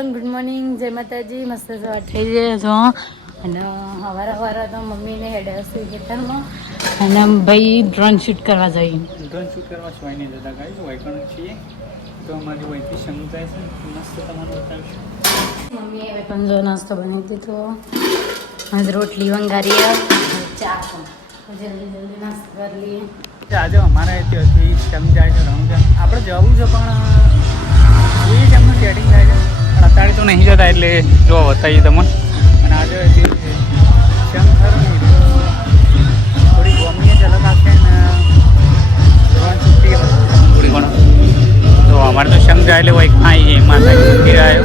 Good morning, જય માતાજી. મસ્ત સવાર થઈ જાય છો અને સવારે તો મમ્મીને હેડે હશે ખેતરમાં અને ભાઈ ડ્રોન શૂટ કરવા જઈએ. ડ્રોન શૂટ કરવા સિવાય નહીં જતા ગાઈસ, વાયકણ છીએ તો અમારી વહીથી સમજાય છે મસ્ત તમને બતાવીશું. મમ્મીએ હવે પણ જો નાસ્તો બનાવી દીધો, આજે રોટલી વંગારીએ, ચા પણ જલ્દી નાસ્તો કરી લઈએ. આજે અમારા ત્યાંથી સમજાય છે રમઝાન આપણે જવું છે પણ એ જ એમનું સેટિંગ થાય છે. અત્યારે તો નહીં જતા એટલે જો બતાવીએ તમને. અને આજે જે શંખર થોડી ગોમની ઝલક આપશે ને થોડી ઘણો તો અમારે તો શંખ જાય એટલે હોય ખાઈ જાય માતા મૂકી રહ્યો.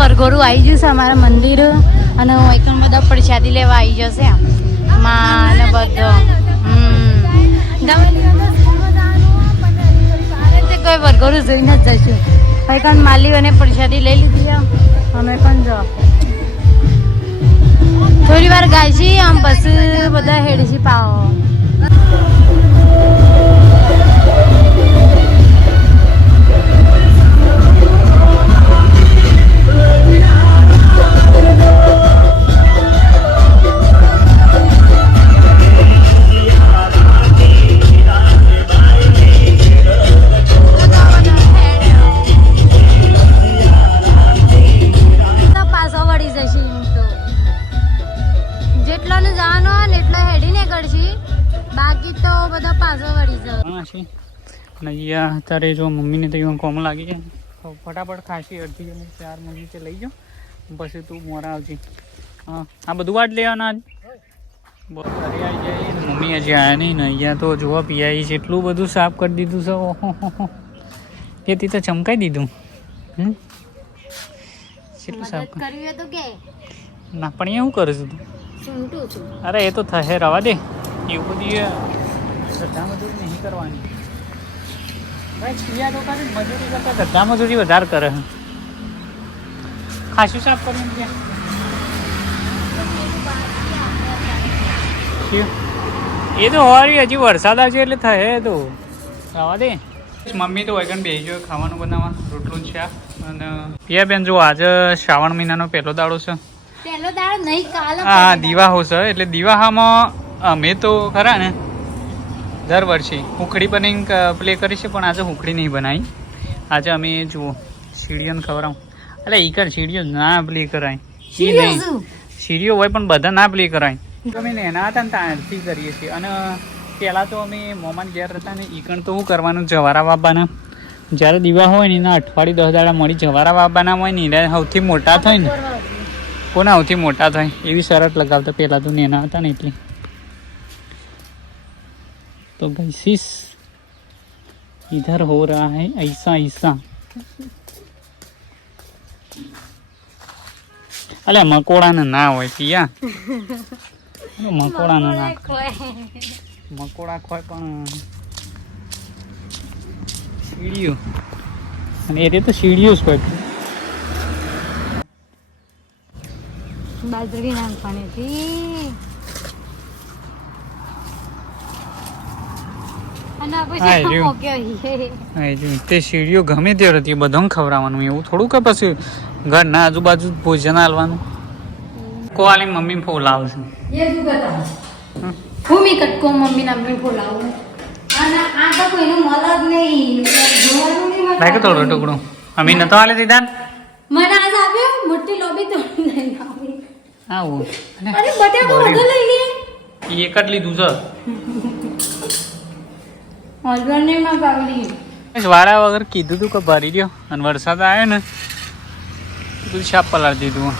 વરઘોડું આવી જશે અમારા મંદિર અને એકદમ બધા પ્રસાદી લેવા આવી જશે માં ને બધો. કોઈ વરઘોડું જોઈને જ જઈશું. એકદમ માલીઓને પ્રસાદી લઈ લીધી અમે પણ જો થોડી વાર ગાયશી આમ પછી બધા હેડશી પાવો. અત્યારે જો મમ્મીને તો એવું કોમ લાગી જાય ફટાફટ ખાસી અડધી અને 4 મિનિટ લઈ જાઓ પછી તું મોરા આવજે. હા આ બધું વાટ લેવાના બહુ ઘરે આવી જાય. મમ્મી હજી આવ્યા નહીં ને અહીંયા તો જોવા પીઆઈ છે એટલું બધું સાફ કરી દીધું છે. ઓહો કે તે તો ચમકાઈ દીધું. કેટલું સાફ કર્યું તો કે ના પણ એ શું કરું છું તું? અરે એ તો થશે રવા દે. એવું બધી શ્રદ્ધા મજૂરી નહીં કરવાની. મજૂરી કરતા ધંધા મજૂરી વધારે કરે. ખાસું સાફ કર્યું એ તો હોવારી હજી વરસાદ આવશે એટલે થાય તો ખાવા દે. મમ્મી તો વગન બેસી ગયો ખાવાનું બનાવવા રોટલું છે. અને પિયા બેન જો આજે શ્રાવણ મહિનાનો પહેલો દાડો છે. હા દિવાહો છે એટલે દિવાહામાં અમે તો ખરા ને દર વર્ષે હુખડી બનાવીને પ્લે કરી છે પણ આજે હુખડી નહીં બનાવી. આજે અમે જુઓ સીડીઓને ખવડાવું. એટલે એ કર સીડીઓ ના પ્લે કરાય એ નહીં સીડીઓ હોય પણ બધા ના પ્લે કરાય. અમે એના હતા ને ત્યાંથી કરીએ છીએ. અને પહેલાં તો અમે મોમાન ઘેર હતા ને ઈકણ તો શું કરવાનું જવારા વાવવાના. જ્યારે દીવા હોય ને એના અઠવાડિયે 10 દાડા મળી જવારા વાવવાના હોય ને એને સૌથી મોટા થાય ને કોના સૌથી મોટા થાય એવી શરત લગાવતા. પહેલાં તો નેના હતા ને એટલે तो गाइस इधर हो रहा है ऐसा ऐसा. अले मकोड़ा ने ना हो पिया मकोड़ा ने ना मकोड़ा खोय पण સીડીઓ અને એ તો સીડીઓ જ કોઈ બાજરી નાખવાની હતી. તે સીડીઓ ગમે તે હતી બધાને ખવડાવવાનું એવું થોડું કે પછી ઘરના આજુબાજુ ભોજન આલવાનું. કોવાલી મમ્મી ફોલાવશે થોડો ટુકડો અમે નતો હાલે દીધા આવું એક જ લીધું છે. વાળા વગર કીધું તું કે ભરી દો અને વરસાદ આવ્યો ને બધું શાપ પલાળી દીધું.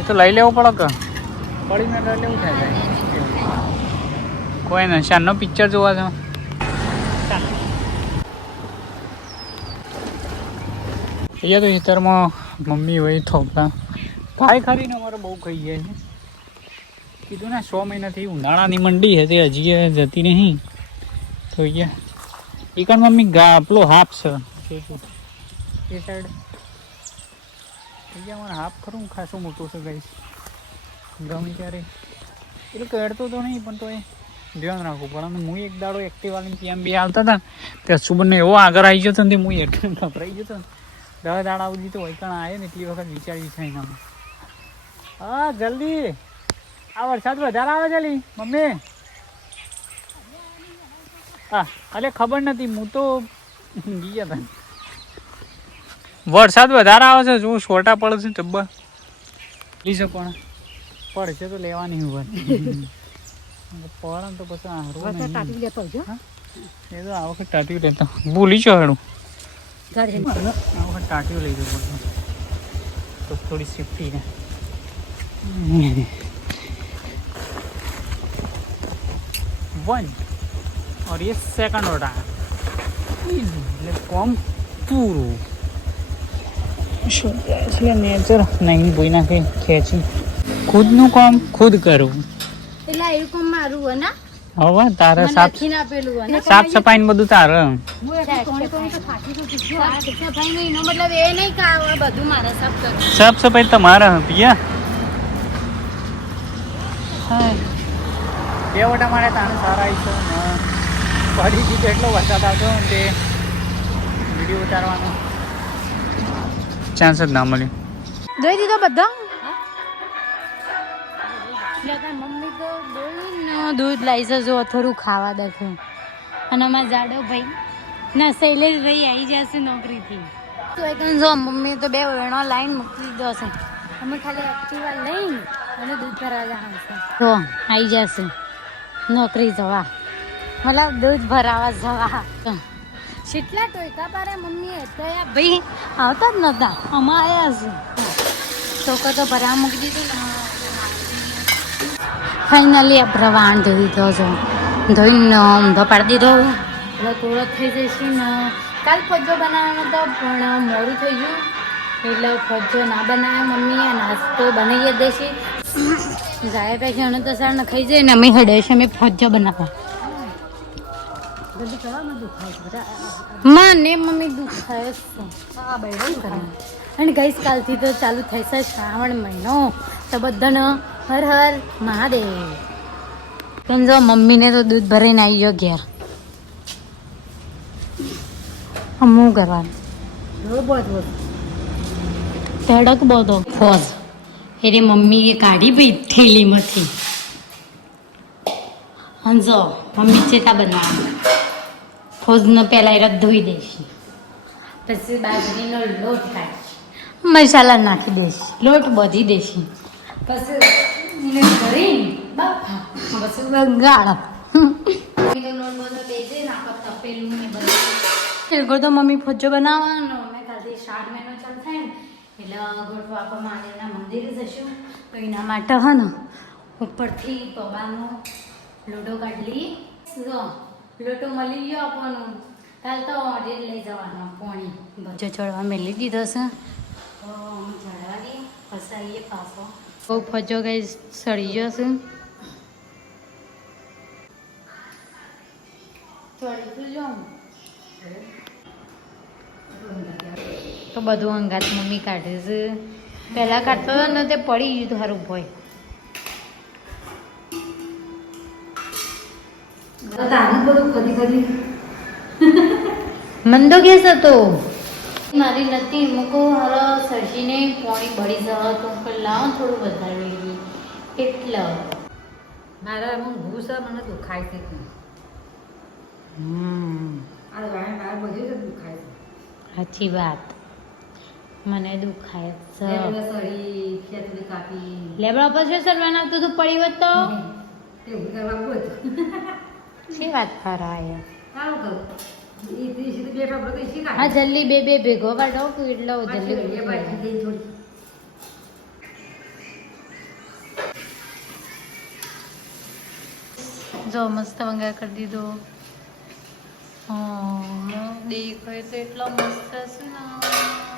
એ તો લઈ લેવું પડે કે પડી મેં એટલે એવું થાય જાય. કોઈ ને શાનનો પિક્ચર જોવા છો? અહીંયા તો ખેતરમાં મમ્મી હોય થોપા ભાઈ ખરીને અમારે બહુ ખાઈ જાય છે. કીધું ને 100 મહિનાથી ઉનાળાની મંડી છે તે હજી જતી નહીં. તો અહીંયા એકણ મમ્મી પેલો હાફ છે એ સાઈડ અહીંયા અમારે હાફ ખરું ખાસું મોટું છે ગાઈસ. ગમે ત્યારે એટલે કરતો તો નહીં પણ તો એ ધ્યાન રાખવું પડે. અને હું એક દાડો એક્ટિવાની ત્યાં બે આવતા હતા ત્યાં સુબરને એવો આગળ આવી જતો ને હું એકદમ ગભરાઈ જતો ને 10 દાડા સુધી તો વૈકણ આવે ને એટલી વખત વિચારી છે. હા જલ્દી આ વરસાદ વધારે આવે જલ્દી મમ્મી. હા અરે ખબર નથી હું તો ગયા હતા. વરસાદ વધારે આવે છે જો છોટા પડે છે ટબ્બા લીધે પણ પડશે તો લેવાની ઉપર પડે તો પછી એ તો આ વખત ટાટિયું લેતો ભૂલી છો હેડું આ વખત ટાટિયું લઈ જવું પડતું તો થોડી સેફ્ટી ને. वन और ये सेकंड ऑर्डर એટલે કોમ પૂરું. એટલે નેચર નહીં બોઈ નાખે ખેંચી ખુદનું કામ ખુદ કરવું. એટલે એ કોમ મારું હે ને હવે તારે સાફ સફાઈ ને બધું તારે. સાફ સફાઈ તમારે પિયા બે વટા મારે તાણે સારા આવી છે. પડી ગઈ એટલો વરસાદ આવતો ને તે વિડીયો ઉતારવાનો ચાન્સ જ ના મળ્યો. દઈ દીધો બધા મમ્મી તો દૂધ લાવી જો થોડું ખાવા દે છે. અને અમારા જાડો ભાઈ ના શૈલેષભાઈ આવી જશે નોકરીથી તો એક જો મમ્મી તો 2 વેણો લાઈન મૂકી દીધો છે. અમે ખાલી એક્ટિવા લઈને અને દૂધ ભરવા જવાનું છે. તો આવી જશે નોકરી જવા મતલબ દૂધ ભરાવા જવા. કેટલા ટોયકા પાડે મમ્મીએ તો ભાઈ આવતા જ નતા આમાં આવ્યા છે. ટોકા તો ભરાવા મૂકી દીધું ને ફાઇનલી આપણે વાણ ધોઈ દીધો છે. ધોઈને ઊંધો પાડી દીધો એટલે થોડો થઈ જશે ને. કાલ ફજ્જો બનાવવાનો હતો પણ મોડું થઈ ગયું એટલે ફજ્જો ના બનાવે મમ્મીએ. નાસ્તો બનાવી દેશી જાય પછી અને તો સાર ખાઈ જાય ને અમે હેડે છે અમે ફજ્જો બનાવવા મને મમ્મી દુખાય અને ગઈસ કાલથી તો ચાલુ થઈ છે શ્રાવણ મહિનો તો બધાને હર હર મહાદેવ. કેમ જો મમ્મીને તો દૂધ ભરીને આવી ગયો ઘેર. શું કરવાનું તડક બધો ફોજ એટલે મમ્મીએ કાઢી ભાઈ થેલીમાંથી. હંજો મમ્મી ચેતા બનાવવાનું ફોજનો પહેલાં એ ધોઈ દઈશી પછી બાજરીનો લોટ કાઢી મસાલા નાખી દઈશી લોટ બધી દેશી પછી એને ભરીને બાફા પછી ગાળ લોટ બધો બેસે નાખો તપેલું ને બધું તો મમ્મી ફજ્જો બનાવવાનો. અમે કાલથી 7 મહિનો ચાલુ થાય ને એટલે ગોઠવા આપણે મહાદેવના મંદિરે જશું તો એના માટે હ ને ઉપરથી પબાનો લોટો કાઢી લોટો મળી ગયો આપણને કાલ તો ઓર્ડર લઈ જવાનો પોણી ભજ્જો ચડવા મેલી દીધો છે તો ચડવા દઈએ પછી આવીએ પાછો. બહુ ફજ્જો કઈ સડી ગયો છે ચડી તું જો તો બધું અંગાત મમ્મી કાઢે છે. પહેલાં કાઢતો હતો ને તે પડી ગયું તારું ભોય. મંદો કેસ હતો મારી નથી મૂકો હરો સરસીને પોણી બળી જવા તો લાવો થોડું વધારે લઈ એટલે મારા ઘૂસ મને દુખાય છે. સાચી વાત મને દુખાય છે. લેબડા પર શું સરવાના આવતું તું પડી હોત તો શી વાત ફરાય. હા જલ્દી બે ભેગો કાઢો કે એટલો જલ્દી જો મસ્ત વંગા કરી દીધો. દેખાય તો એટલો મસ્ત છે ને.